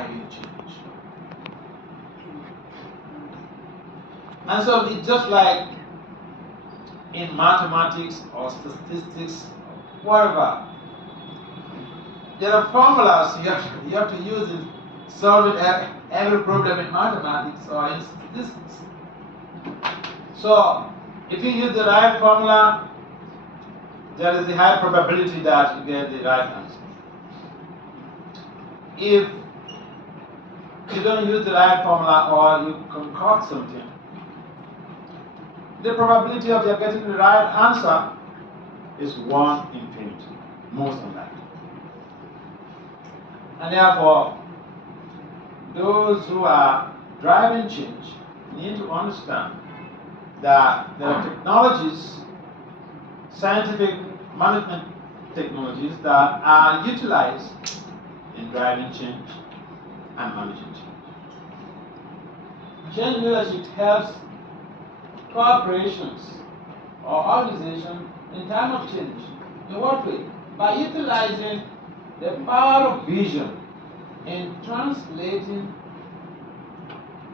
driving change. And so it's just like in mathematics or statistics, whatever. There are formulas you have to use in solving every problem in mathematics or in statistics. So if you use the right formula, there is a high probability that you get the right answer. If you don't use the right formula or you concoct something, the probability of you getting the right answer is 1 in infinity, most unlikely. And therefore, those who are driving change need to understand that there are technologies, scientific management technologies that are utilized in driving change and managing change. Change leadership helps corporations or organizations in time of change. In what way? By utilizing the power of vision in translating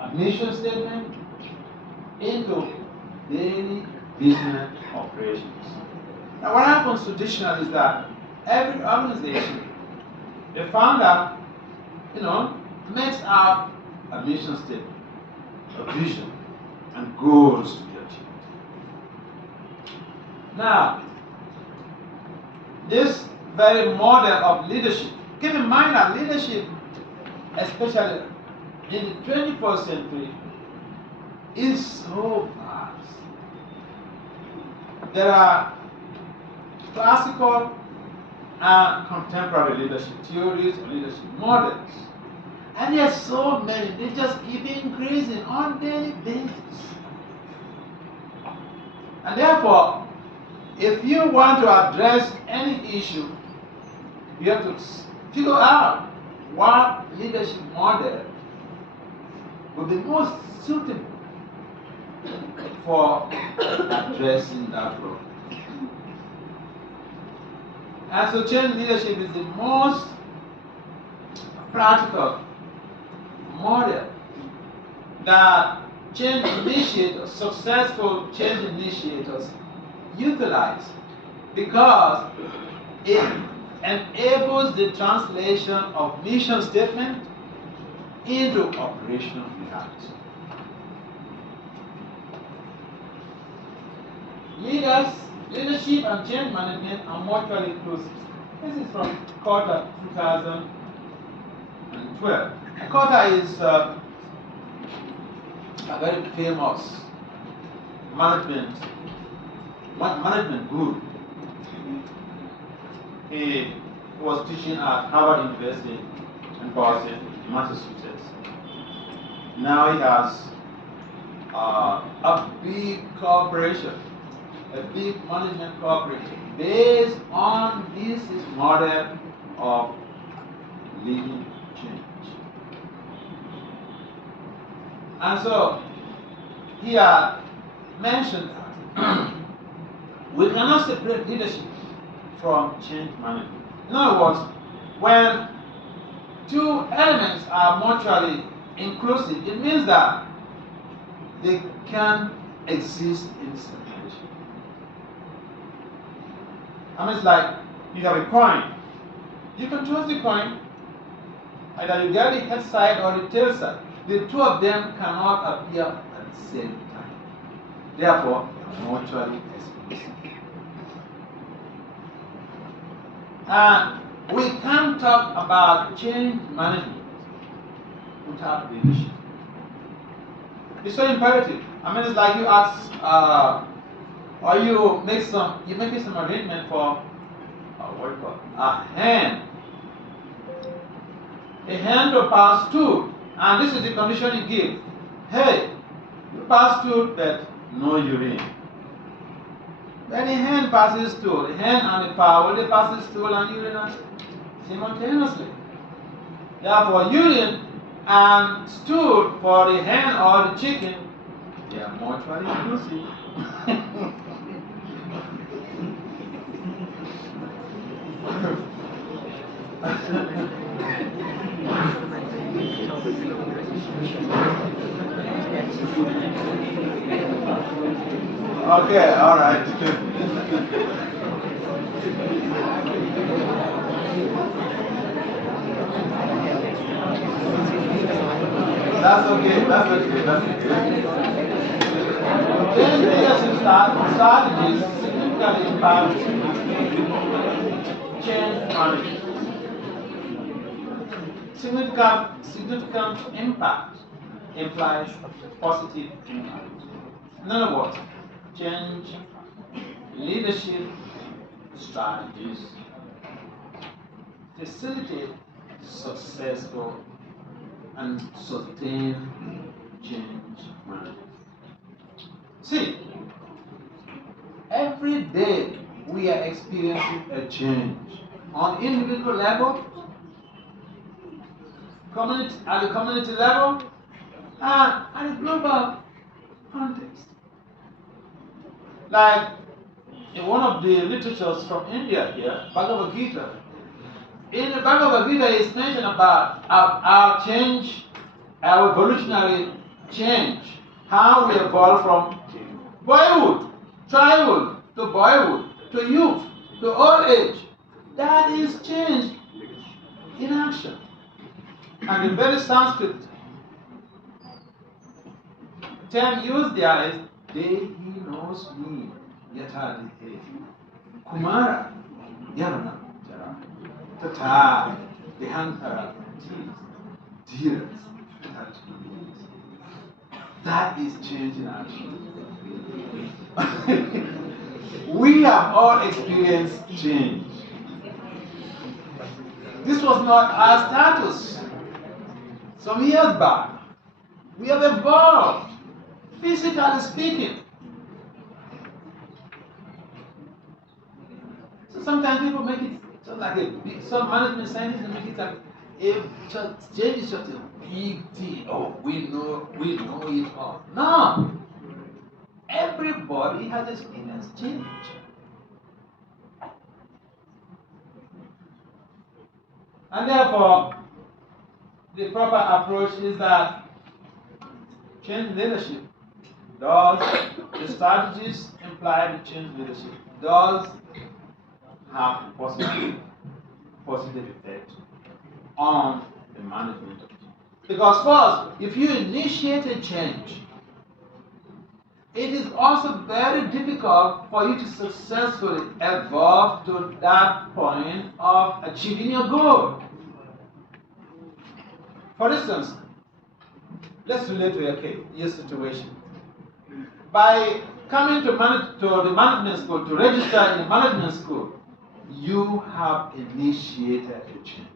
a mission statement into daily business operations. Now, what happens traditionally is that every organization, the founder, makes up a mission statement, a vision, and goals to be achieved. Now, this very model of leadership, keep in mind that leadership, especially in the 21st century, is so vast. There are classical and contemporary leadership theories or leadership models. And there are so many, they just keep increasing on a daily basis. And therefore, if you want to address any issue, you have to figure out what leadership model will be most suitable for addressing that problem. And so change leadership is the most practical model that change initiators, successful change initiators, utilize because it enables the translation of mission statement into operational reality. Leadership and change management are mutually inclusive. This is from Kolkata 2012. Kolkata is a very famous management guru. He was teaching at Harvard University in Boston, Massachusetts. Now he has a big corporation, a big management corporation based on this model of leading change. And so he had mentioned that we cannot separate leadership from change management. In other words, when two elements are mutually inclusive, it means that they can exist in separation. I mean, it's like you have a coin. You can toss the coin, either you get the head side or the tail side. The two of them cannot appear at the same time. Therefore, they are mutually exclusive. And we can't talk about change management without leadership. It's so imperative. I mean, it's like you ask, or you make some arrangement for what do you call it? A hen. A hen to pass stool, and this is the condition you give. Hey, you pass stool, but no urine. Then the hen passes stool. The hen and the fowl, they pass stool and urine simultaneously. Therefore, urine and stool for the hen or the chicken, they are mutually inclusive. Okay, all right. That's okay, that's okay, that's okay. Then leadership strategies significantly impact change management. Significant impact implies positive impact. In other words, change leadership strategies facilitate successful and sustained change management. See, every day we are experiencing a change on individual level, at the community level, and at the global context. Like in one of the literatures from India here, Bhagavad Gita. In the Bhagavad Gita is mentioned about our change, our evolutionary change, how we evolve from boyhood, childhood, to boyhood, to youth, to old age. That is change in action. And the very Sanskrit term used there is Dehi knows me, Yata Dehi. Kumara, Yavana, Jara. Tata, Dehantara, Dheeras. That is change in action. We have all experienced change. This was not our status. Some years back, we have evolved, physically speaking. So sometimes people make it just like a big, some management scientists make it like change is such a big deal. Oh, we know it all. No. Everybody has experienced change. And therefore, the proper approach is that change leadership does, the strategies implied to change leadership does have a positive effect on the management of change. Because first, if you initiate a change, it is also very difficult for you to successfully evolve to that point of achieving your goal. For instance, let's relate to your situation. By coming to the management school, to register in the management school, you have initiated a change.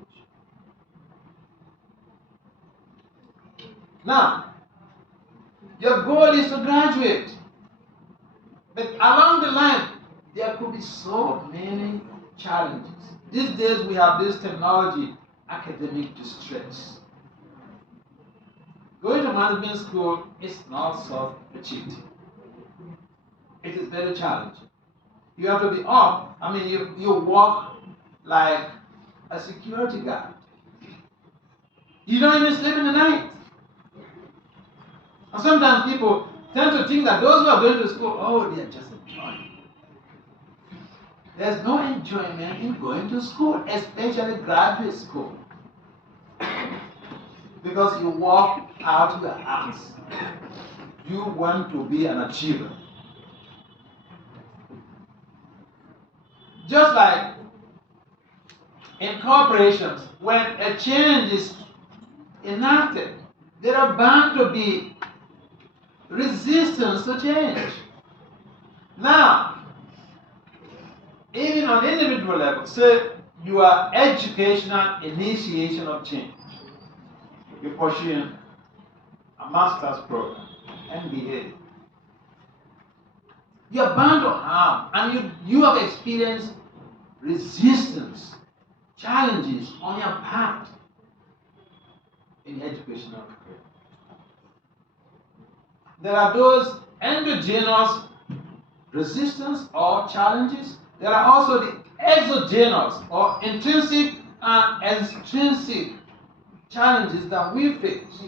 Now, your goal is to graduate. But along the line, there could be so many challenges. These days we have this technology, academic distress. Going to management school is not so achieved. It is very challenging. You have to be up. I mean, you walk like a security guard. You don't even sleep in the night. And sometimes people tend to think that those who are going to school, oh, they are just enjoying. There's no enjoyment in going to school, especially graduate school. Because you walk out your house. You want to be an achiever. Just like in corporations, when a change is enacted, there are bound to be resistance to change. Now, even on individual level, say you are educational initiation of change. You're pursuing a master's program, MBA. You're bound to have, and you have experienced resistance, challenges on your path in educational career. There are those endogenous resistance or challenges. There are also the exogenous or intrinsic and extrinsic challenges that we face.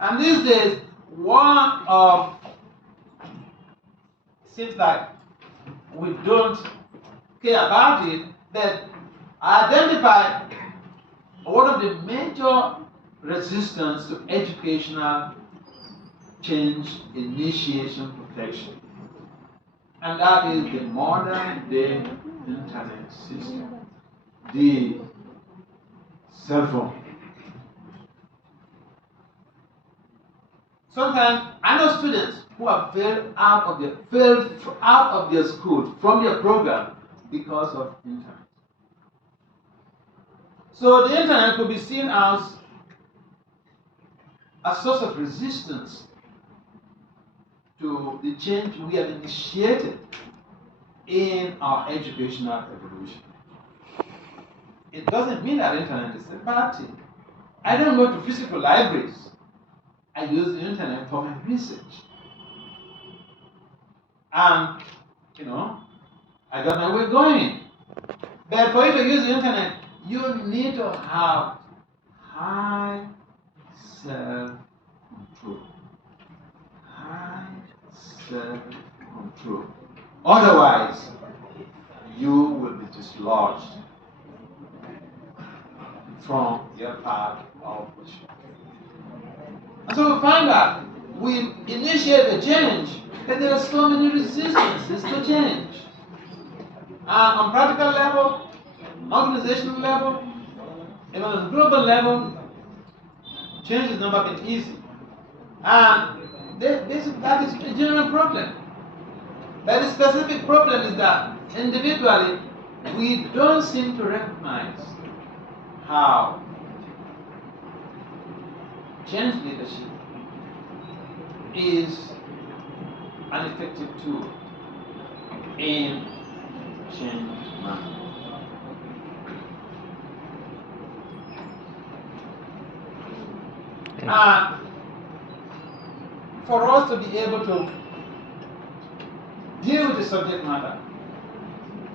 And these days, one of, seems like we don't care about it, but identify one of the major resistance to educational change initiation protection. And that is the modern day internet system, the cell phone. Sometimes I know students who have failed out of their school from their program because of internet. So the internet could be seen as a source of resistance to the change we have initiated in our educational evolution. It doesn't mean that internet is a bad thing. I don't go to physical libraries. I use the internet for my research. And, I got my way going. But for you to use the internet, you need to have high self-control. High self-control. Otherwise, you will be dislodged from your path of worship. And so we find that we initiate a change, and there are so many resistances to change. On practical level, organizational level, even on global level, change has never been easy. And that is a general problem. But the specific problem is that individually, we don't seem to recognize how change leadership is an effective tool in change management. And for us to be able to deal with the subject matter,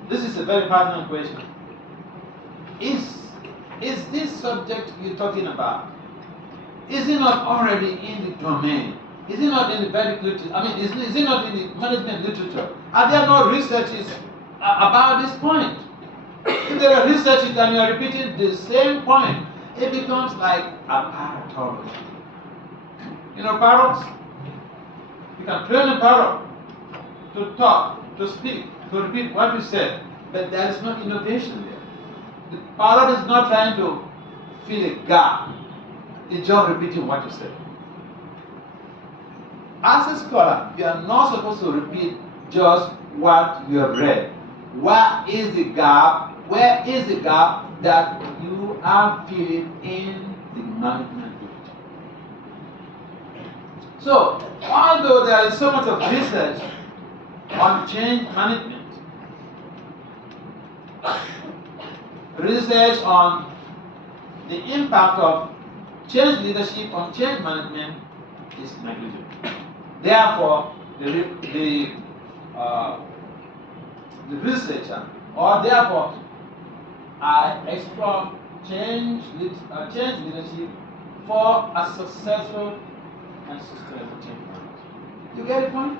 this is a very pertinent question. Is this subject you're talking about, is it not already in the domain? Is it not in the Vedic literature? Is it not in the management literature? Are there no researches about this point? If there are researches and you are repeating the same point, it becomes like a parrotology. Parrots? You can train a parrot to talk, to speak, to repeat what you said, but there is no innovation there. The parrot is not trying to fill a gap. It's just repeating what you said. As a scholar, you are not supposed to repeat just what you have read. Where is the gap? Where is the gap that you are filling in the management literature? So, although there is so much of research on change management, research on the impact of change leadership on change management is negligible. Therefore, the researcher, or therefore, I explore change leadership for a successful and sustainable change management. You get the point?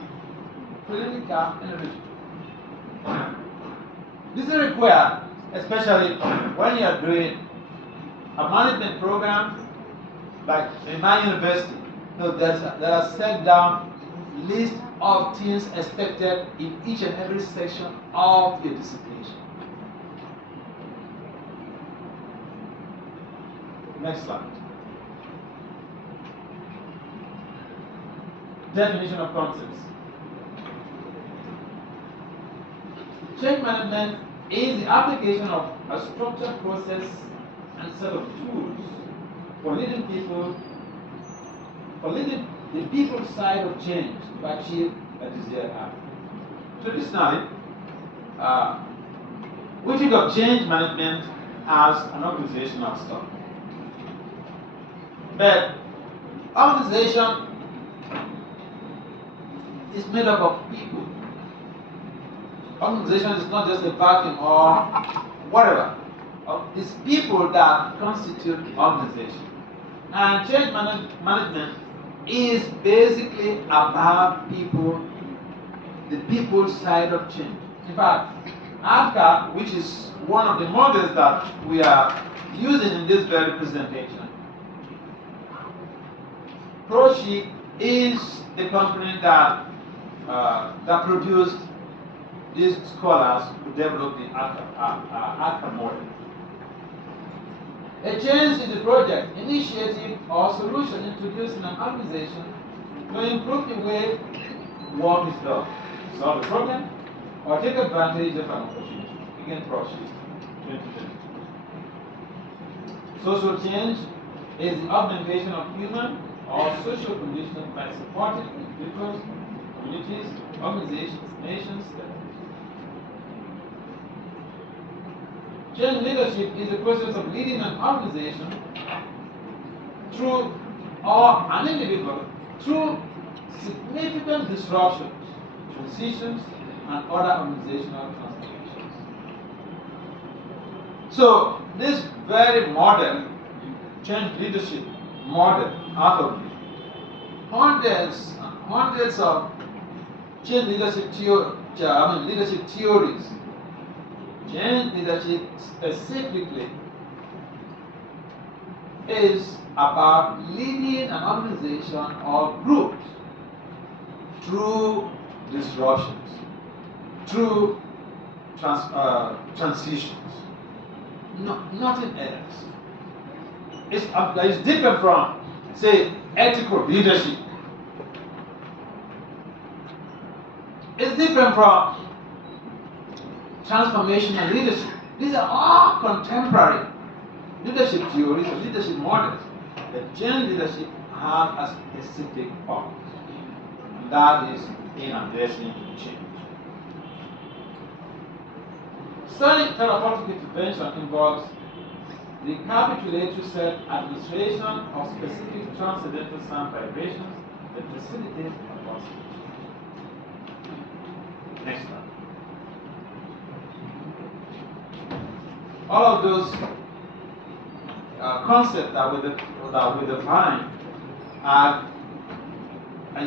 Filling the gap in the literature. This is required, especially when you are doing a management program, like in my university. There are set down list of things expected in each and every section of your dissertation. Next slide. Definition of concepts. Change management is the application of a structured process and set of tools for leading the people's side of change to achieve a desired outcome. Traditionally, we think of change management as an organizational stuff. But organization is made up of people. Organization is not just a vacuum or whatever. It's people that constitute organization. And change management is basically about people, the people's side of change. In fact, ADCA, which is one of the models that we are using in this very presentation, ProSheet is the company that produced these scholars who developed the ADCA model. A change in the project, initiative, or solution introduced in an organization to improve the way work is done, solve a problem, or take advantage of an opportunity. Again, ProSheet 2020. Social change is the augmentation of human or social conditions by supporting individuals, communities, organizations, nations, change leadership is the process of leading an organization through, or an individual, through significant disruptions, transitions, and other organizational transformations. So, this very model, change leadership model, out of hundreds of change leadership leadership theories. Change leadership specifically is about leading an organization or group through disruptions, through transitions. No, nothing else. It's different from, say, ethical leadership. It's different from transformational leadership. These are all contemporary leadership theories or leadership models. But change leadership has a specific purpose, and that is in addressing change. Studying therapeutic intervention involves the capitulatory self-administration of specific transcendental sound vibrations that facilitate advancement. Next slide. All of those concepts that we define are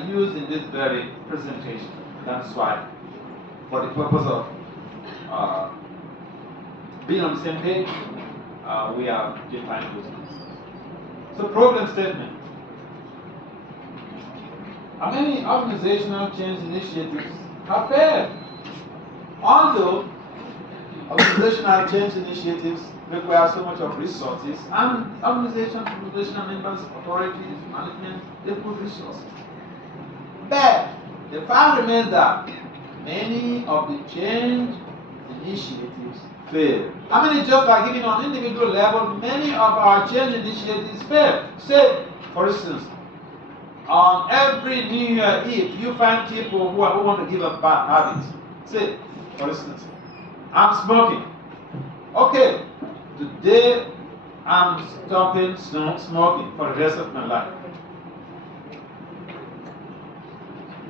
used in this very presentation. That's why, for the purpose of being on the same page, we have defined those concepts. So, problem statement. Many organizational change initiatives have failed. Although organizational change initiatives require so much of resources, and organizational members, authorities, management, they put resources. But the fact remains that many of the change initiatives fail. I mean, just like even on individual level, many of our change initiatives fail. Say, for instance, on every New Year Eve, you find people who want to give up bad habits. Say, for instance, I'm smoking. Okay, today I'm stopping smoking for the rest of my life.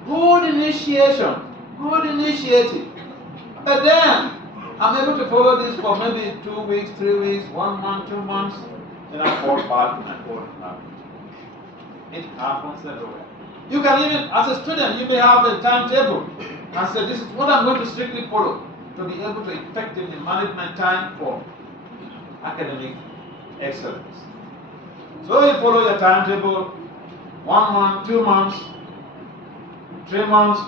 Good initiation, good initiative. But then I'm able to follow this for maybe 2 weeks, 3 weeks, 1 month, 2 months, then I fall back to my old habit. It happens everywhere. You can even, as a student, you may have a timetable and say, this is what I'm going to strictly follow to be able to effectively manage my time for academic excellence. So you follow your timetable, 1 month, 2 months, 3 months,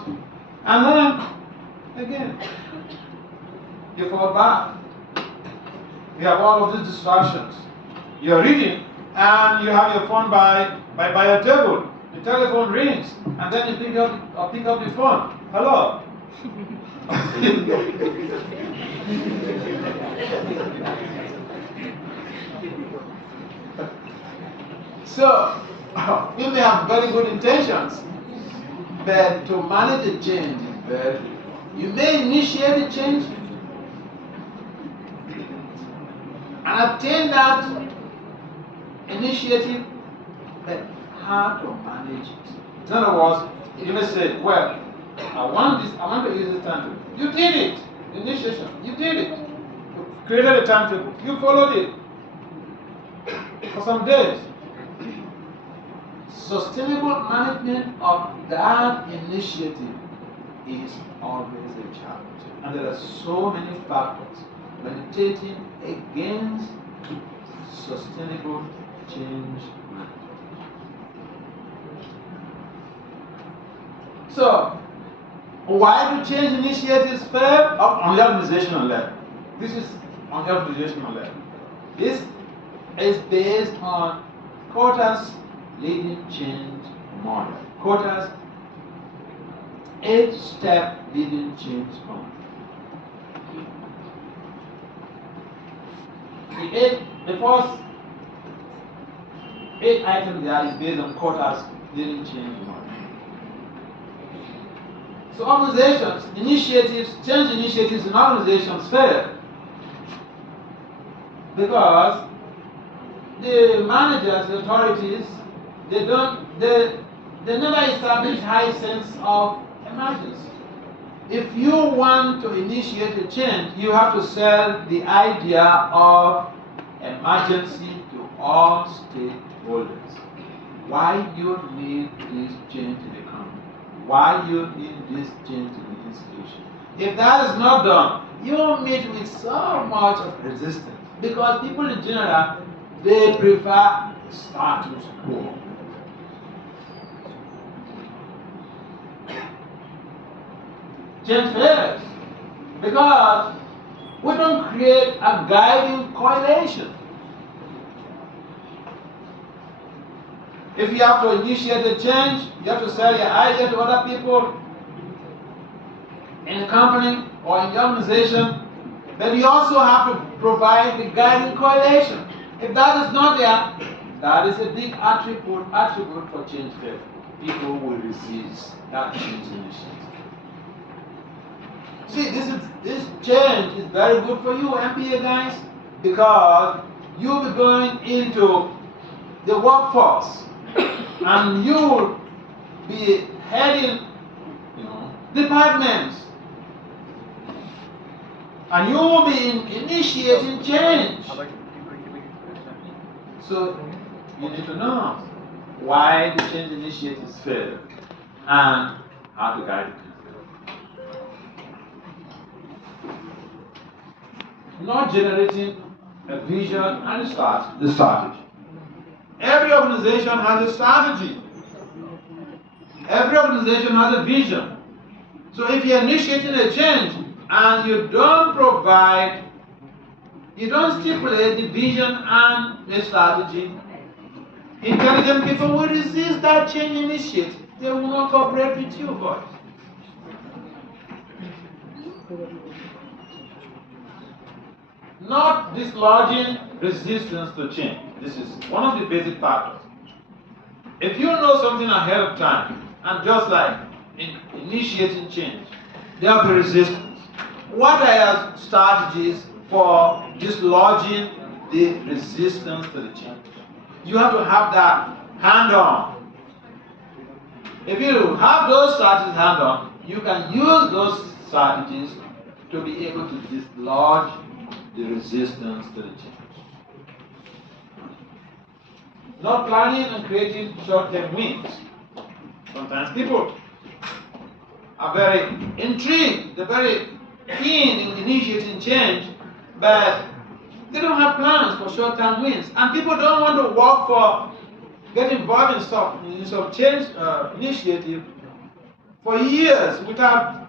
and then again, you fall back. You have all of these distractions. You're reading, and you have your phone by your table. The telephone rings, and then you pick up the phone. Hello. So, you may have very good intentions, but to manage a change is very difficult. You may initiate a change and obtain that initiative, but how to manage it. In other words, you may say, well, I want to use this timetable. You did it, initiation, you did it. You created a timetable, you followed it for some days. sustainable management of that initiative is always a challenge. And there are so many factors militating against sustainable change management. So, why do change initiatives fail? On the organizational level. This is on the organizational level. This is based on Kolkata's leading change model. Kolkata's 8-step leading change model. The first 8 items there is based on Kolkata's leading change model. So organizations, change initiatives in organizations fail because the managers, the authorities, they never establish high sense of emergency. If you want to initiate a change, you have to sell the idea of emergency to all stakeholders. Why you need this change in the economy? Why you need this change in the institution? If that is not done, you will meet with so much of resistance because people in general, they prefer the status quo. Change fails because we don't create a guiding correlation. If you have to initiate a change, you have to sell your idea to other people in the company or in the organization, but you also have to provide the guiding correlation. If that is not there, that is a big attribute for change failure. People will resist that change initiative. See, this change is very good for you, MBA guys, because you'll be going into the workforce and you will be heading, departments, and you will be initiating change. So you need to know why the change initiatives fail and how to guide it. Not generating a vision and the strategy. Every organization has a strategy. Every organization has a vision. So if you're initiating a change and you don't stipulate the vision and the strategy, intelligent people will resist that change initiative. They will not cooperate with you, boys. Not dislodging resistance to change. This is one of the basic factors. If you know something ahead of time, and just like in initiating change, there will be resistance. What are your strategies for dislodging the resistance to the change? You have to have that hand-on. If you have those strategies hand-on, you can use those strategies to be able to dislodge the resistance to the change. Not planning and creating short-term wins. Sometimes people are very intrigued, they're very keen in initiating change, but they don't have plans for short-term wins. And people don't want to work for, get involved in some change initiative for years without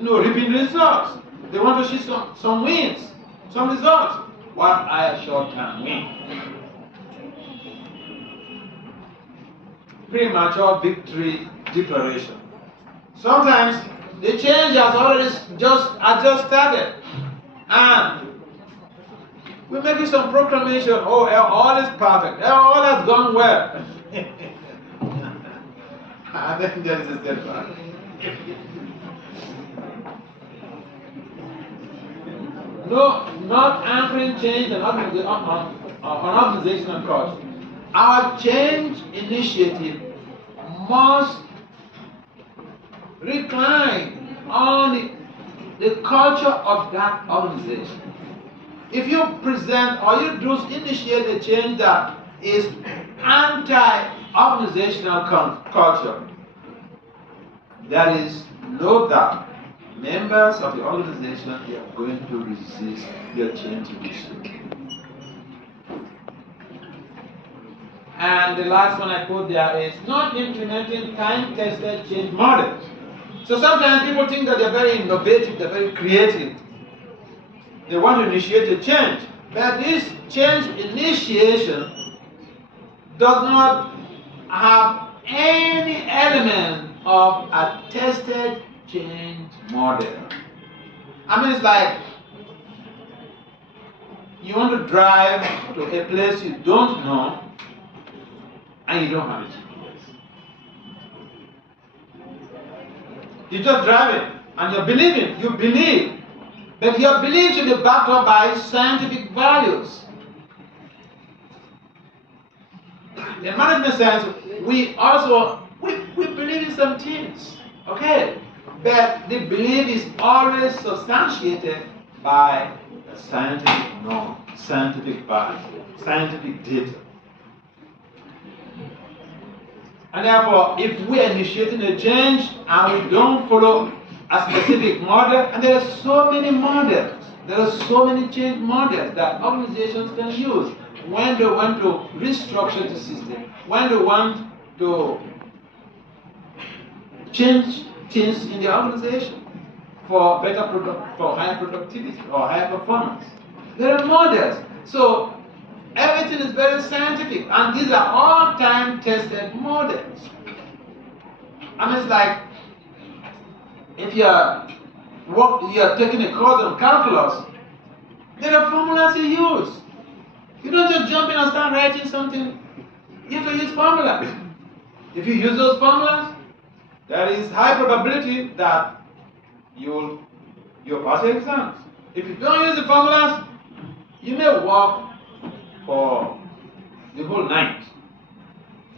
reaping results. They want to see some wins, some results. What are a short-term win? Premature victory declaration. Sometimes the change has already just started, and we're making some proclamation. Oh, all is perfect. All has gone well. And then there is a setback. No, not anchoring change on organizational culture. Our change initiative must recline on the culture of that organization. If you present or you do initiate a change that is organizational culture, there is no doubt members of the organization they are going to resist your change initiative. And the last one I put there is not implementing time-tested change models. So sometimes people think that they're very innovative, they're very creative. They want to initiate a change. But this change initiation does not have any element of a tested change model. I mean, it's like you want to drive to a place you don't know and you don't have a GPS. You're just driving and you're believing, you believe, but your belief should be backed up by scientific values. In management science, we believe in some things, okay? But the belief is always substantiated by scientific norm, scientific value, scientific data. And therefore, if we are initiating a change and we don't follow a specific model, and there are so many models, there are so many change models that organizations can use when they want to restructure the system, when they want to change things in the organization for better for higher productivity or higher performance. There are models. So everything is very scientific, and these are all time-tested models. And it's like if you're taking a course on calculus, there are formulas you use. You don't just jump in and start writing something. You have to use formulas. If you use those formulas, there is high probability that you'll pass your exams. If you don't use the formulas, you may work for the whole night,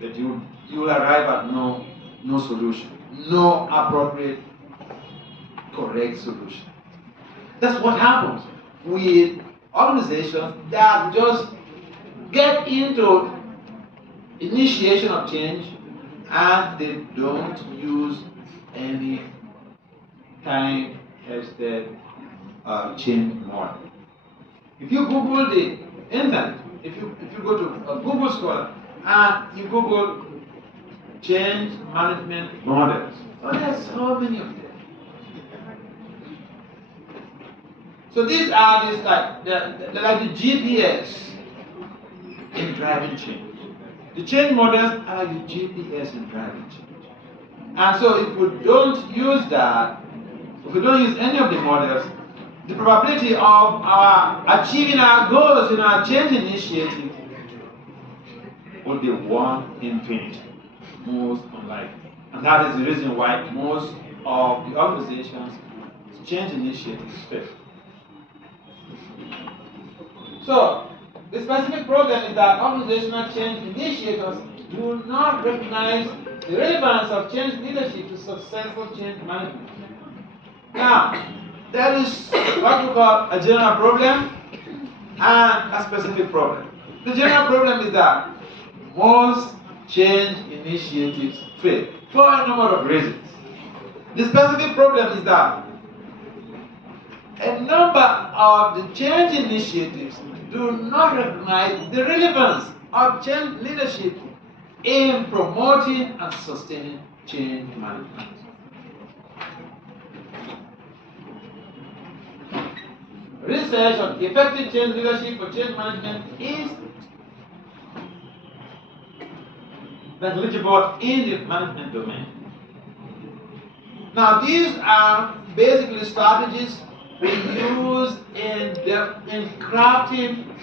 but you will arrive at no solution, no appropriate, correct solution. That's what happens with organizations that just get into initiation of change and they don't use any time-tested change model. If you Google the internet, if you go to a Google Scholar and you Google change management models, oh, there are so many of them. So these are they're like the GPS in driving change. The change models are like the GPS in driving change. And so if we don't use that, if we don't use any of the models, the probability of our achieving our goals in our change initiative would be 1 in 20, most unlikely. And that is the reason why most of the organizations' change initiatives fail. So, the specific problem is that organizational change initiators do not recognize the relevance of change leadership to successful change management. Now, there is what we call a general problem and a specific problem. The general problem is that most change initiatives fail for a number of reasons. The specific problem is that a number of the change initiatives do not recognize the relevance of change leadership in promoting and sustaining change management. Research on effective change leadership for change management is negligible in the management domain. Now, these are basically strategies we use in crafting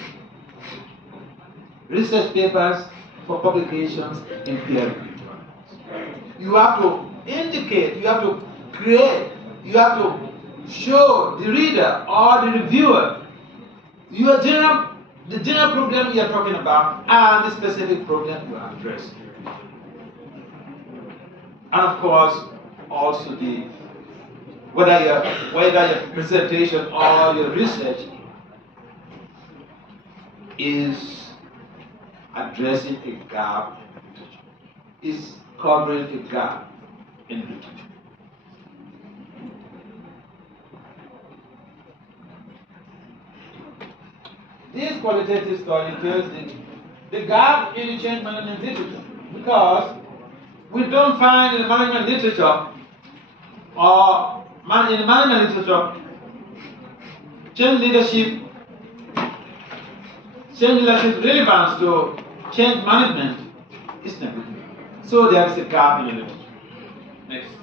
research papers for publications in peer-reviewed journals. You have to indicate, you have to create, you have to show the reader or the reviewer the general problem you are talking about and the specific problem you are addressing. And of course, also whether your presentation or your research is addressing a gap is covering a gap in literature. This qualitative study fills the gap in the change management literature because we don't find in the management literature or in the management literature change leadership relevance to change management is negligible. So there is a gap in the literature. Next.